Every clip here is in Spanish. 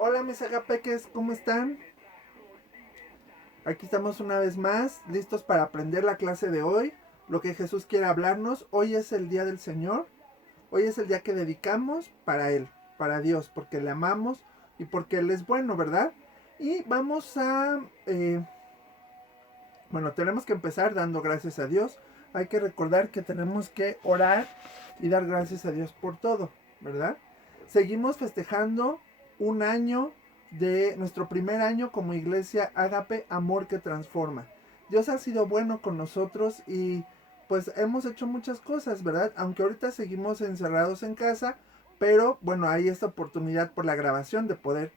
Hola mis agapeques, ¿cómo están? Aquí estamos una vez más, listos para aprender la clase de hoy, lo que Jesús quiere hablarnos. Hoy es el día del Señor, hoy es el día que dedicamos para Él, para Dios, porque le amamos y porque Él es bueno, ¿verdad? Y vamos a, tenemos que empezar dando gracias a Dios. Hay que recordar que tenemos que orar y dar gracias a Dios por todo, ¿verdad? Seguimos festejando un año de nuestro primer año como iglesia Ágape Amor que Transforma. Dios ha sido bueno con nosotros y pues hemos hecho muchas cosas, ¿verdad? Aunque ahorita seguimos encerrados en casa, pero bueno, hay esta oportunidad por la grabación de poder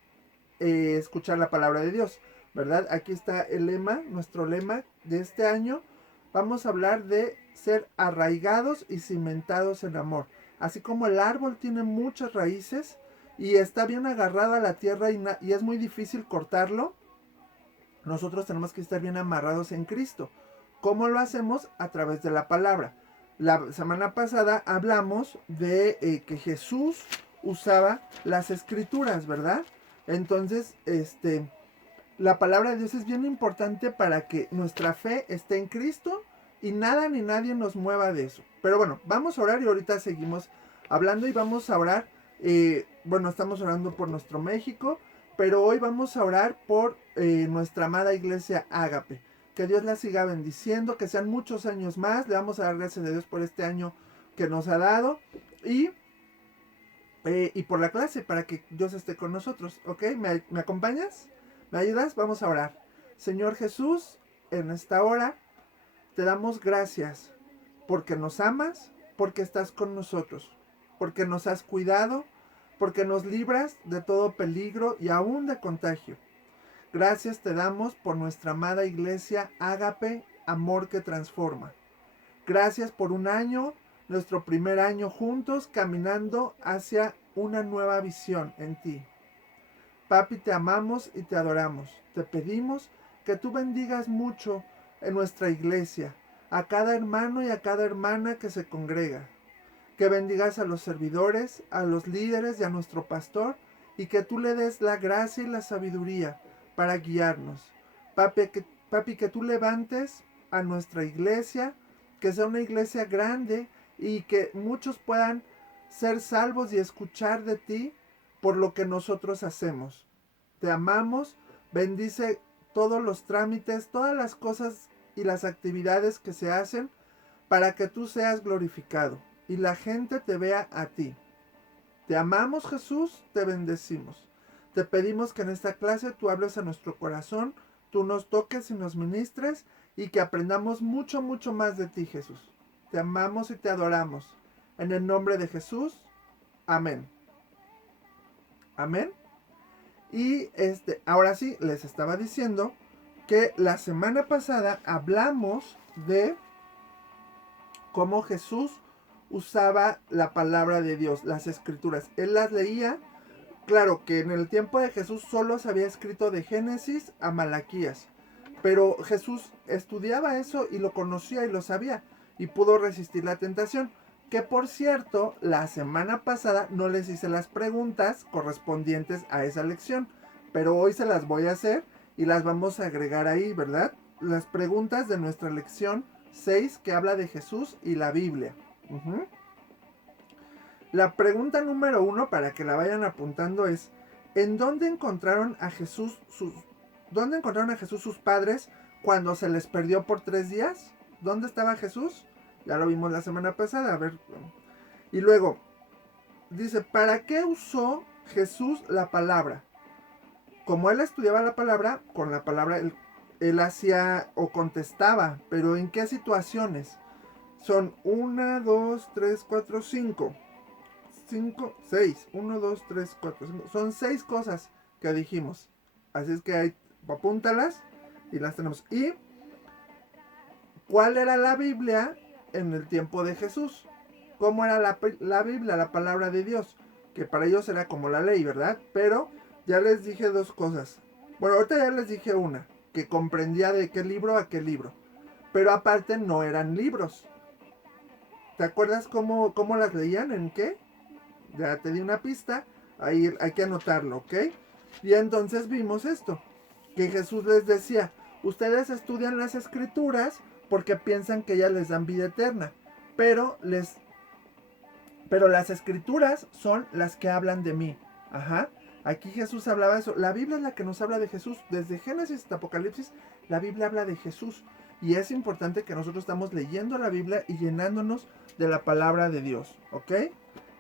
escuchar la palabra de Dios, ¿verdad? Aquí está el lema, nuestro lema de este año. Vamos a hablar de ser arraigados y cimentados en amor. Así como el árbol tiene muchas raíces y está bien agarrado a la tierra y es muy difícil cortarlo, nosotros tenemos que estar bien amarrados en Cristo. ¿Cómo lo hacemos? A través de la palabra. La semana pasada hablamos de que Jesús usaba las escrituras, ¿verdad? Entonces, la palabra de Dios es bien importante para que nuestra fe esté en Cristo y nada ni nadie nos mueva de eso. Pero bueno, vamos a orar y ahorita seguimos hablando y vamos a orar. Estamos orando por nuestro México, pero hoy vamos a orar por nuestra amada iglesia Ágape. Que Dios la siga bendiciendo, que sean muchos años más. Le vamos a dar gracias a Dios por este año que nos ha dado y por la clase para que Dios esté con nosotros. ¿Ok? ¿Me acompañas? ¿Me ayudas? Vamos a orar. Señor Jesús, en esta hora te damos gracias porque nos amas, porque estás con nosotros, porque nos has cuidado, porque nos libras de todo peligro y aún de contagio. Gracias te damos por nuestra amada iglesia Ágape, amor que transforma. Gracias por un año, nuestro primer año juntos, caminando hacia una nueva visión en ti. Papi, te amamos y te adoramos. Te pedimos que tú bendigas mucho en nuestra iglesia, a cada hermano y a cada hermana que se congrega. Que bendigas a los servidores, a los líderes y a nuestro pastor, y que tú le des la gracia y la sabiduría para guiarnos. Papi, que tú levantes a nuestra iglesia, que sea una iglesia grande y que muchos puedan ser salvos y escuchar de ti por lo que nosotros hacemos. Te amamos, bendice todos los trámites, todas las cosas y las actividades que se hacen para que tú seas glorificado y la gente te vea a ti. Te amamos, Jesús, te bendecimos. Te pedimos que en esta clase tú hables a nuestro corazón, tú nos toques y nos ministres y que aprendamos mucho, mucho más de ti, Jesús. Te amamos y te adoramos. En el nombre de Jesús, amén. Amén. Y ahora sí, les estaba diciendo que la semana pasada hablamos de cómo Jesús usaba la palabra de Dios, las escrituras. Él las leía. Claro que en el tiempo de Jesús solo se había escrito de Génesis a Malaquías. Pero Jesús estudiaba eso y lo conocía y lo sabía. Y pudo resistir la tentación. Que por cierto, la semana pasada no les hice las preguntas correspondientes a esa lección. Pero hoy se las voy a hacer y las vamos a agregar ahí, ¿verdad? Las preguntas de nuestra lección 6 que habla de Jesús y la Biblia. Uh-huh. La pregunta número 1 para que la vayan apuntando es: ¿en dónde encontraron a Jesús sus padres cuando se les perdió por 3 días? ¿Dónde estaba Jesús? Ya lo vimos la semana pasada, a ver. Y luego dice: ¿para qué usó Jesús la palabra? Como él estudiaba la palabra, con la palabra él hacía o contestaba, pero ¿en qué situaciones? Son 1, 2, 3, 4, 5. 5, 6. 1, 2, 3, 4, 5. Son 6 cosas que dijimos. Así es que ahí apúntalas y las tenemos. ¿Y cuál era la Biblia en el tiempo de Jesús? ¿Cómo era la Biblia, la palabra de Dios? Que para ellos era como la ley, ¿verdad? Pero ya les dije 2 cosas. Bueno, ahorita ya les dije una, que comprendía de qué libro a qué libro. Pero aparte no eran libros. ¿Te acuerdas cómo las leían? ¿En qué? Ya te di una pista. Ahí hay que anotarlo, ¿ok? Y entonces vimos esto, que Jesús les decía, ustedes estudian las escrituras porque piensan que ellas les dan vida eterna, pero las escrituras son las que hablan de mí. Ajá. Aquí Jesús hablaba de eso. La Biblia es la que nos habla de Jesús. Desde Génesis hasta Apocalipsis, la Biblia habla de Jesús. Y es importante que nosotros estamos leyendo la Biblia y llenándonos de la palabra de Dios. ¿Ok?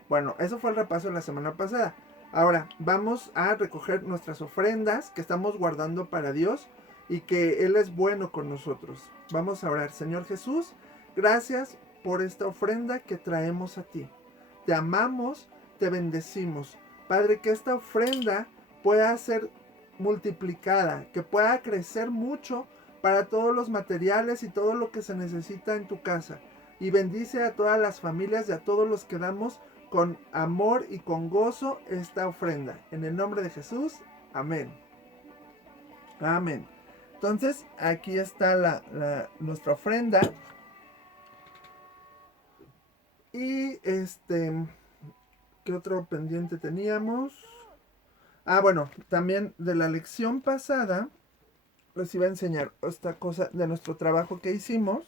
Bueno, eso fue el repaso de la semana pasada. Ahora, vamos a recoger nuestras ofrendas que estamos guardando para Dios y que Él es bueno con nosotros. Vamos a orar. Señor Jesús, gracias por esta ofrenda que traemos a ti. Te amamos, te bendecimos. Padre, que esta ofrenda pueda ser multiplicada, que pueda crecer mucho para todos los materiales y todo lo que se necesita en tu casa. Y bendice a todas las familias y a todos los que damos con amor y con gozo esta ofrenda. En el nombre de Jesús, amén. Amén. Entonces, aquí está nuestra ofrenda. Y ¿qué otro pendiente teníamos? Bueno, también de la lección pasada les iba a enseñar esta cosa de nuestro trabajo que hicimos.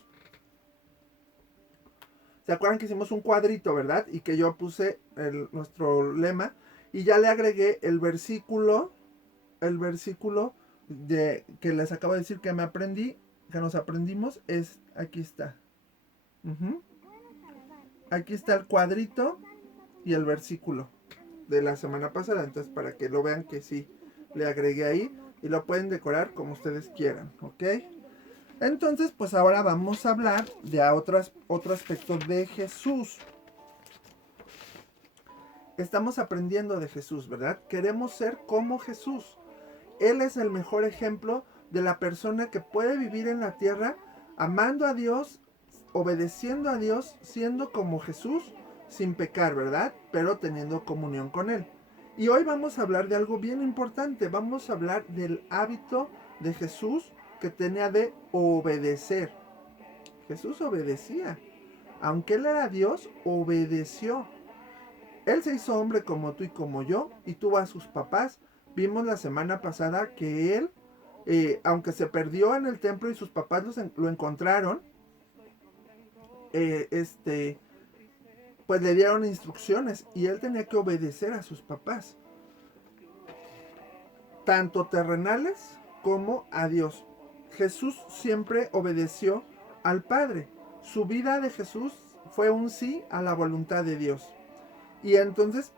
¿Se acuerdan que hicimos un cuadrito, verdad? Y que yo puse nuestro lema y ya le agregué el versículo que les acabo de decir que nos aprendimos, aquí está. Aquí está el cuadrito y el versículo de la semana pasada. Entonces, para que lo vean que sí le agregué ahí. Y lo pueden decorar como ustedes quieran, ¿ok? Entonces, pues ahora vamos a hablar de otro aspecto de Jesús. Estamos aprendiendo de Jesús, ¿verdad? Queremos ser como Jesús. Él es el mejor ejemplo de la persona que puede vivir en la tierra amando a Dios, obedeciendo a Dios, siendo como Jesús, sin pecar, ¿verdad? Pero teniendo comunión con Él. Y hoy vamos a hablar de algo bien importante. Vamos a hablar del hábito de Jesús que tenía de obedecer. Jesús obedecía. Aunque Él era Dios, obedeció. Él se hizo hombre como tú y como yo, y tuvo a sus papás. Vimos la semana pasada que Él, aunque se perdió en el templo y sus papás lo encontraron, pues le dieron instrucciones y Él tenía que obedecer a sus papás, tanto terrenales como a Dios. Jesús siempre obedeció al Padre. Su vida de Jesús fue un sí a la voluntad de Dios. Y entonces,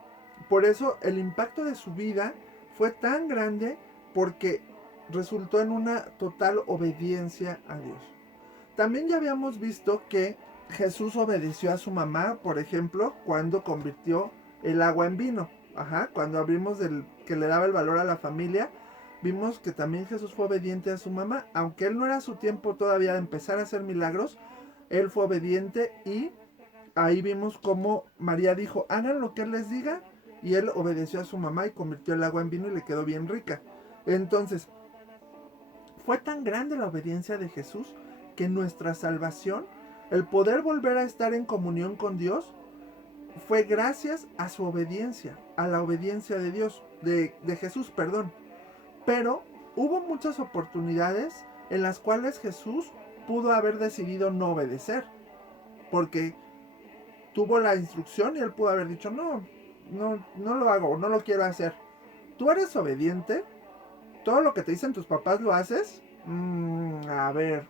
por eso el impacto de su vida fue tan grande, porque resultó en una total obediencia a Dios. También ya habíamos visto que Jesús obedeció a su mamá, por ejemplo, cuando convirtió el agua en vino. Cuando abrimos que le daba el valor a la familia, vimos que también Jesús fue obediente a su mamá. Aunque él no era su tiempo todavía de empezar a hacer milagros, él fue obediente, y ahí vimos cómo María dijo, hagan lo que él les diga, y él obedeció a su mamá y convirtió el agua en vino y le quedó bien rica. Entonces, fue tan grande la obediencia de Jesús que nuestra salvación, el poder volver a estar en comunión con Dios, fue gracias a su obediencia, a la obediencia de Dios, de Jesús, perdón. Pero hubo muchas oportunidades en las cuales Jesús pudo haber decidido no obedecer, porque tuvo la instrucción y él pudo haber dicho, no lo hago, no lo quiero hacer. ¿Tú eres obediente? ¿Todo lo que te dicen tus papás lo haces? A ver,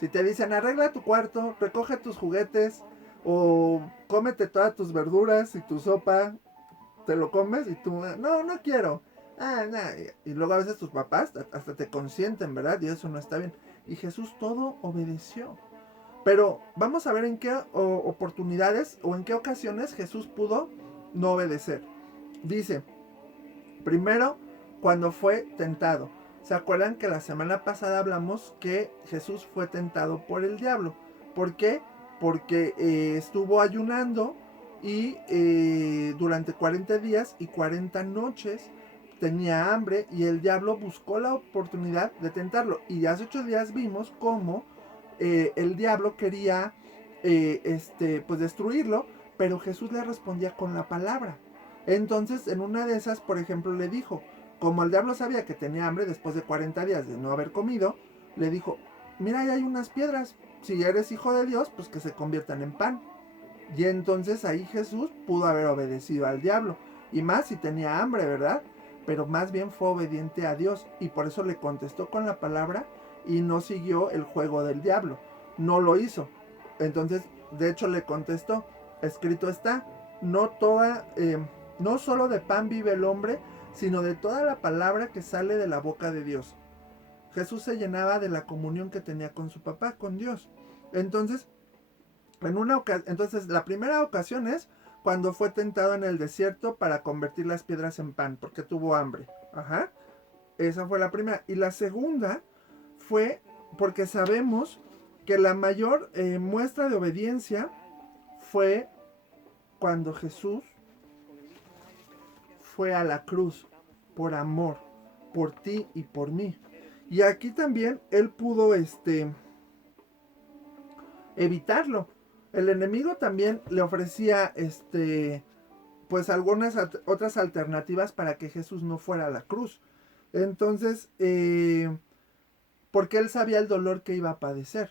si te dicen arregla tu cuarto, recoge tus juguetes, o cómete todas tus verduras y tu sopa, te lo comes y tú, no quiero. Y luego a veces tus papás hasta te consienten, ¿verdad? Y eso no está bien. Y Jesús todo obedeció. Pero vamos a ver en qué oportunidades o en qué ocasiones Jesús pudo no obedecer. Dice, primero, cuando fue tentado. ¿Se acuerdan que la semana pasada hablamos que Jesús fue tentado por el diablo? ¿Por qué? Porque estuvo ayunando y durante 40 días y 40 noches tenía hambre, y el diablo buscó la oportunidad de tentarlo. Y hace 8 días vimos cómo el diablo quería pues destruirlo, pero Jesús le respondía con la palabra. Entonces, en una de esas, por ejemplo, le dijo, como el diablo sabía que tenía hambre después de 40 días de no haber comido, le dijo, mira, ahí hay unas piedras, si eres hijo de Dios, pues que se conviertan en pan. Y entonces ahí Jesús pudo haber obedecido al diablo, y más si tenía hambre, ¿verdad? Pero más bien fue obediente a Dios, y por eso le contestó con la palabra y no siguió el juego del diablo, no lo hizo. Entonces, de hecho le contestó, escrito está, no solo de pan vive el hombre, sino de toda la palabra que sale de la boca de Dios. Jesús se llenaba de la comunión que tenía con su papá, con Dios. Entonces, entonces la primera ocasión es cuando fue tentado en el desierto para convertir las piedras en pan, porque tuvo hambre. Ajá. Esa fue la primera. Y la segunda fue porque sabemos que la mayor muestra de obediencia fue cuando Jesús fue a la cruz por amor, por ti y por mí. Y aquí también él pudo evitarlo. El enemigo también le ofrecía pues algunas otras alternativas para que Jesús no fuera a la cruz. Entonces, porque él sabía el dolor que iba a padecer.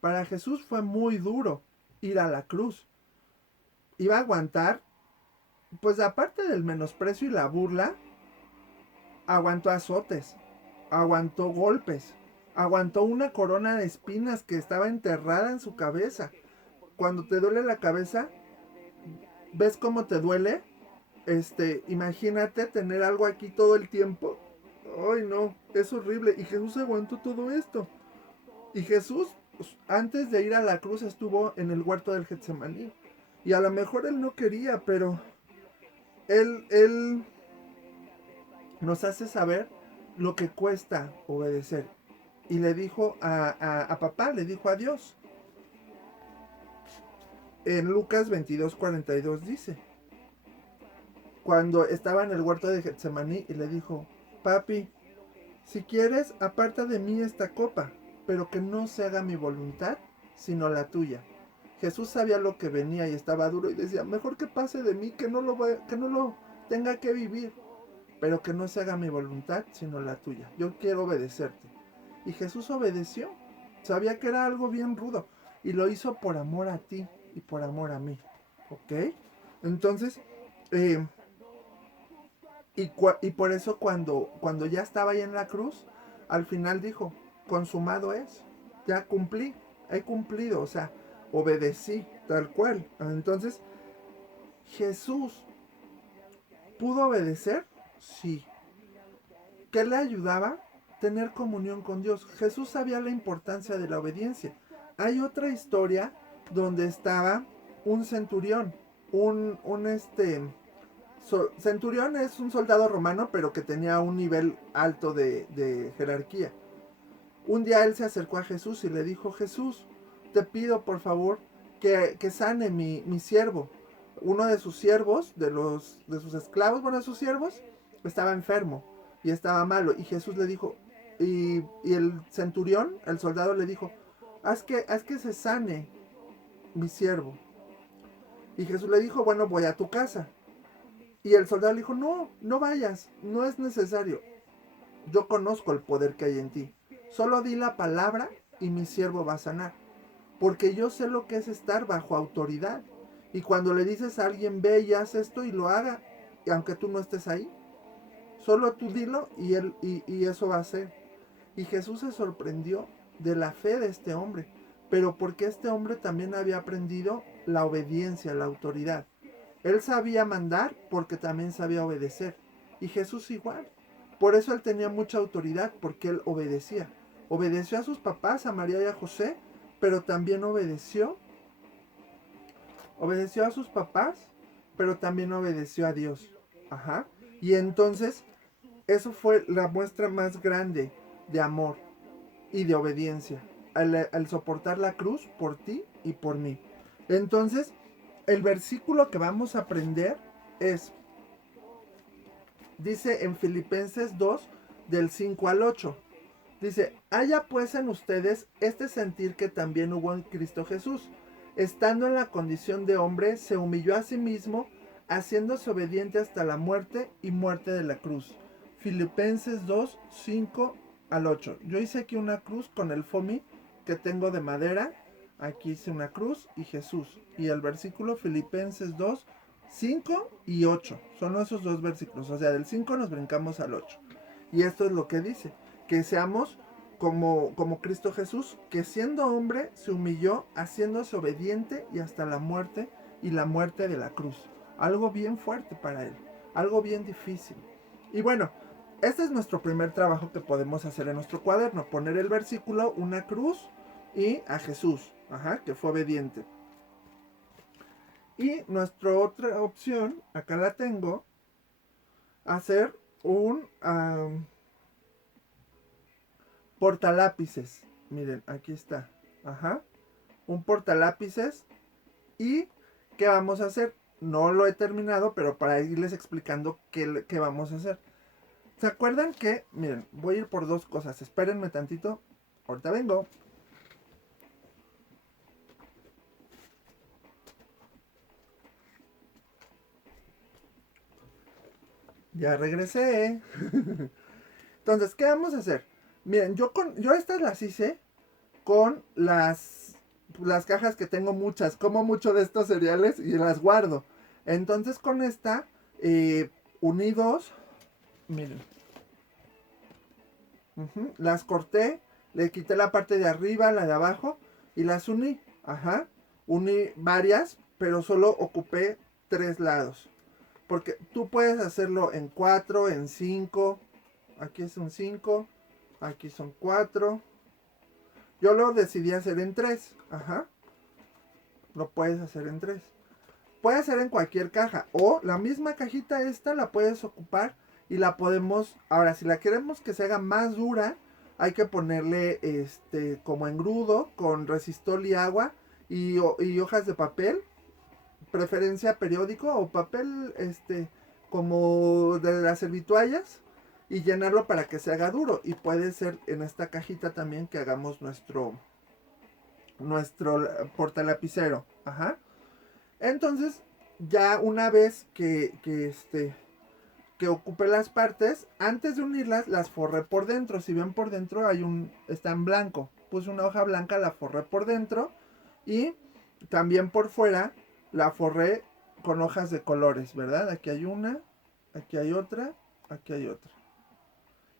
Para Jesús fue muy duro ir a la cruz. Iba a aguantar, pues aparte del menosprecio y la burla, aguantó azotes, aguantó golpes, aguantó una corona de espinas que estaba enterrada en su cabeza. Cuando te duele la cabeza, ¿ves cómo te duele? Imagínate tener algo aquí todo el tiempo. Ay, no, es horrible. Y Jesús aguantó todo esto. Y Jesús, pues, antes de ir a la cruz, estuvo en el huerto del Getsemaní. Y a lo mejor él no quería, pero él nos hace saber lo que cuesta obedecer. Y le dijo a papá, le dijo a Dios. En Lucas 22:42 dice, cuando estaba en el huerto de Getsemaní y le dijo, papi, si quieres, aparta de mí esta copa, pero que no se haga mi voluntad, sino la tuya. Jesús sabía lo que venía y estaba duro y decía, mejor que pase de mí, que no lo tenga que vivir, pero que no se haga mi voluntad, sino la tuya. Yo quiero obedecerte. Y Jesús obedeció. Sabía que era algo bien rudo y lo hizo por amor a ti y por amor a mí. ¿Ok? Entonces, y por eso cuando ya estaba ahí en la cruz, al final dijo, consumado es, ya cumplí, he cumplido, o sea, obedecí tal cual. Entonces, Jesús pudo obedecer, sí. ¿Qué le ayudaba? Tener comunión con Dios. Jesús sabía la importancia de la obediencia. Hay otra historia donde estaba un centurión, centurión es un soldado romano, pero que tenía un nivel alto de jerarquía. Un día él se acercó a Jesús y le dijo, Jesús, te pido por favor que sane mi siervo. Uno de sus siervos, de sus esclavos, bueno, de sus siervos, estaba enfermo y estaba malo. Y Jesús le dijo, y el centurión, el soldado le dijo, haz que se sane mi siervo. Y Jesús le dijo, bueno, voy a tu casa. Y el soldado le dijo, no, no vayas, no es necesario. Yo conozco el poder que hay en ti. Solo di la palabra y mi siervo va a sanar. Porque yo sé lo que es estar bajo autoridad. Y cuando le dices a alguien, ve y haz esto y lo haga, y aunque tú no estés ahí, solo tú dilo y eso va a ser. Y Jesús se sorprendió de la fe de este hombre, pero porque este hombre también había aprendido la obediencia, la autoridad. Él sabía mandar porque también sabía obedecer. Y Jesús igual. Por eso él tenía mucha autoridad, porque él obedecía. Obedeció a sus papás, a María y a José, pero también obedeció a sus papás, pero también obedeció a Dios. Ajá. Y entonces, eso fue la muestra más grande de amor y de obediencia. Al soportar la cruz por ti y por mí. Entonces, el versículo que vamos a aprender dice en Filipenses 2, del 5 al 8. Dice, haya pues en ustedes este sentir que también hubo en Cristo Jesús. Estando en la condición de hombre, se humilló a sí mismo, haciéndose obediente hasta la muerte y muerte de la cruz. Filipenses 2, 5 al 8. Yo hice aquí una cruz con el foamy que tengo de madera. Aquí hice una cruz y Jesús. Y el versículo Filipenses 2, 5 y 8. Son esos dos versículos. O sea, del 5 nos brincamos al 8. Y esto es lo que dice. Que seamos como Cristo Jesús, que siendo hombre se humilló, haciéndose obediente y hasta la muerte, y la muerte de la cruz. Algo bien fuerte para él. Algo bien difícil. Y bueno, este es nuestro primer trabajo que podemos hacer en nuestro cuaderno. Poner el versículo, una cruz y a Jesús, que fue obediente. Y nuestra otra opción, acá la tengo, hacer un portalápices. Miren, aquí está. Un portalápices. ¿Y qué vamos a hacer? No lo he terminado, pero para irles explicando qué vamos a hacer. ¿Se acuerdan que? Miren, voy a ir por dos cosas. Espérenme tantito. Ahorita vengo. Ya regresé. Entonces, ¿qué vamos a hacer? Miren, yo estas las hice con las cajas que tengo muchas. Como mucho de estos cereales y las guardo. Entonces, con esta, uní dos. Miren. Las corté, le quité la parte de arriba, la de abajo y las uní. Uní varias, pero solo ocupé 3 lados. Porque tú puedes hacerlo en 4, en 5. Aquí es un 5, aquí son 4. Yo lo decidí hacer en 3. Lo puedes hacer en 3. Puede ser en cualquier caja. O la misma cajita esta la puedes ocupar y la podemos. Ahora, si la queremos que se haga más dura, hay que ponerle como engrudo con resistol y agua y hojas de papel. Preferencia periódico o papel como de las servituallas. Y llenarlo para que se haga duro. Y puede ser en esta cajita también que hagamos nuestro portalapicero. Entonces, ya una vez que ocupé las partes, antes de unirlas, las forré por dentro. Si ven por dentro está en blanco. Puse una hoja blanca, la forré por dentro. Y también por fuera la forré con hojas de colores, ¿verdad? Aquí hay una, aquí hay otra, aquí hay otra.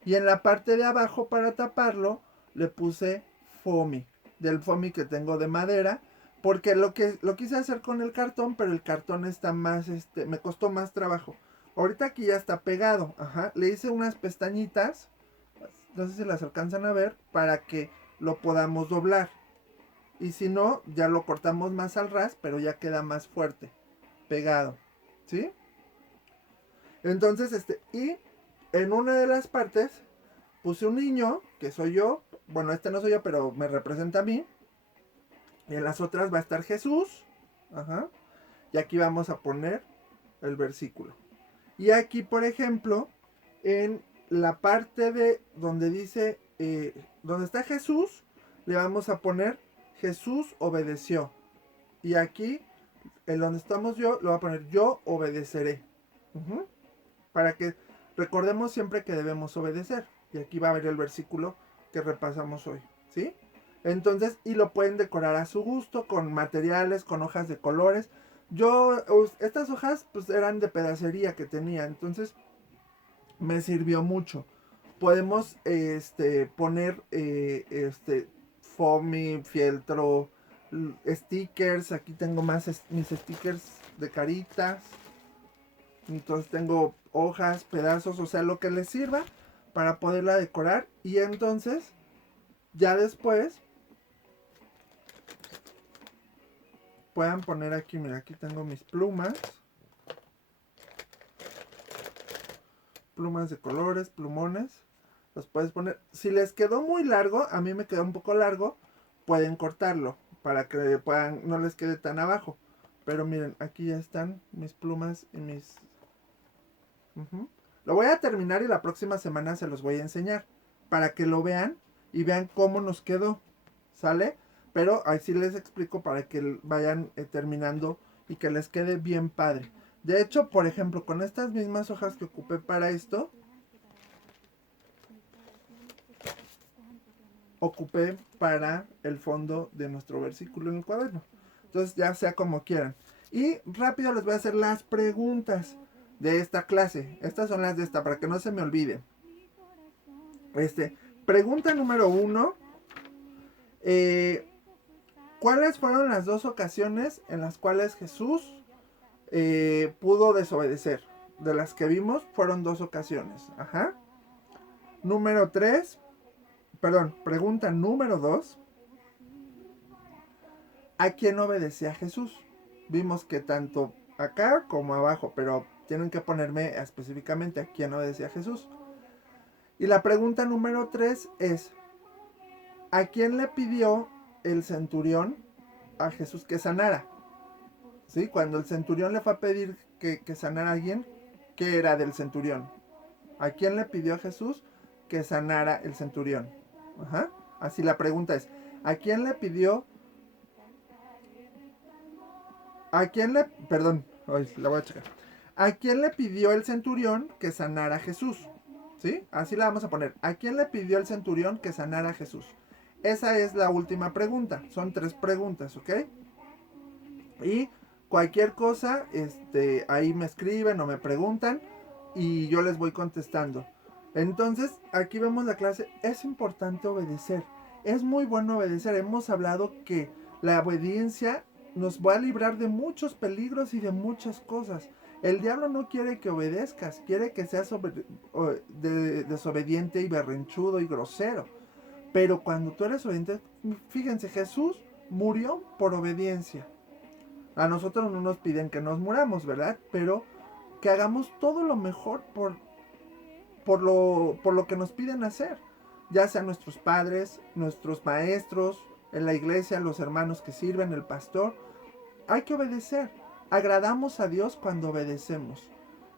Y en la parte de abajo, para taparlo, le puse foamy. Del foamy que tengo de madera. Porque lo quise hacer con el cartón, pero el cartón está más, me costó más trabajo. Ahorita aquí ya está pegado. Le hice unas pestañitas. No sé si las alcanzan a ver. Para que lo podamos doblar. Y si no, ya lo cortamos más al ras, pero ya queda más fuerte. Pegado. ¿Sí? Entonces, y en una de las partes puse un niño, que soy yo. Bueno, no soy yo, pero me representa a mí. Y en las otras va a estar Jesús. Y aquí vamos a poner el versículo. Y aquí, por ejemplo, en la parte de donde dice, donde está Jesús, le vamos a poner Jesús obedeció. Y aquí, en donde estamos yo, le voy a poner yo obedeceré. Para que recordemos siempre que debemos obedecer. Y aquí va a ver el versículo que repasamos hoy. ¿Sí? Entonces, y lo pueden decorar a su gusto, con materiales, con hojas de colores. Estas hojas pues eran de pedacería que tenía, entonces me sirvió mucho. Podemos poner foamy, fieltro, stickers. Aquí tengo mis stickers de caritas. Entonces tengo hojas, pedazos, o sea, lo que les sirva para poderla decorar. Y entonces, ya después puedan poner aquí, mira, aquí tengo mis plumas. Plumas de colores, plumones. Los puedes poner. Si les quedó muy largo, a mí me quedó un poco largo, pueden cortarlo para que no les quede tan abajo. Pero miren, aquí ya están mis plumas y mis... Lo voy a terminar y la próxima semana se los voy a enseñar. Para que lo vean y vean cómo nos quedó. ¿Sale? Pero ahí sí les explico para que vayan terminando y que les quede bien padre. De hecho, por ejemplo, con estas mismas hojas que ocupé para esto, ocupé para el fondo de nuestro versículo en el cuaderno. Entonces ya sea como quieran. Y rápido les voy a hacer las preguntas de esta clase. Estas son las de esta, para que no se me olvide. Pregunta número 1. ¿Cuáles fueron las 2 ocasiones en las cuales Jesús pudo desobedecer? De las que vimos, fueron 2 ocasiones. Ajá. Número 3. Pregunta número 2. ¿A quién obedecía Jesús? Vimos que tanto acá como abajo, pero tienen que ponerme específicamente a quién obedecía Jesús. Y la pregunta número 3 es, ¿a quién le pidió el centurión a Jesús que sanara? ¿Sí? Cuando el centurión le fue a pedir que sanara a alguien, ¿qué era del centurión? ¿A quién le pidió a Jesús que sanara el centurión? Ajá. Así la pregunta es, ¿a quién le pidió? La voy a checar. ¿A quién le pidió el centurión que sanara a Jesús? ¿Sí? Así la vamos a poner. ¿A quién le pidió el centurión que sanara a Jesús? Esa es la última pregunta. Son 3 preguntas, ¿ok? Y cualquier cosa, ahí me escriben o me preguntan y yo les voy contestando. Entonces, aquí vemos la clase. Es importante obedecer. Es muy bueno obedecer. Hemos hablado que la obediencia nos va a librar de muchos peligros y de muchas cosas. El diablo no quiere que obedezcas, quiere que seas desobediente y berrinchudo y grosero. Pero cuando tú eres obediente, fíjense, Jesús murió por obediencia. A nosotros no nos piden que nos muramos, ¿verdad? Pero que hagamos todo lo mejor por lo que nos piden hacer. Ya sean nuestros padres, nuestros maestros, en la iglesia, los hermanos que sirven, el pastor. Hay que obedecer. Agradamos a Dios cuando obedecemos.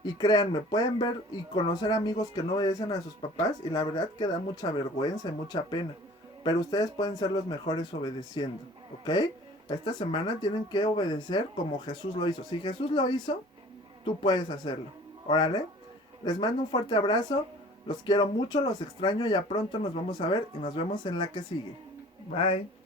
Y créanme, pueden ver y conocer amigos que no obedecen a sus papás y la verdad que da mucha vergüenza y mucha pena. Pero ustedes pueden ser los mejores obedeciendo, ¿ok? Esta semana tienen que obedecer como Jesús lo hizo. Si Jesús lo hizo, tú puedes hacerlo. Órale. Les mando un fuerte abrazo. Los quiero mucho, los extraño. Ya pronto nos vamos a ver y nos vemos en la que sigue. Bye.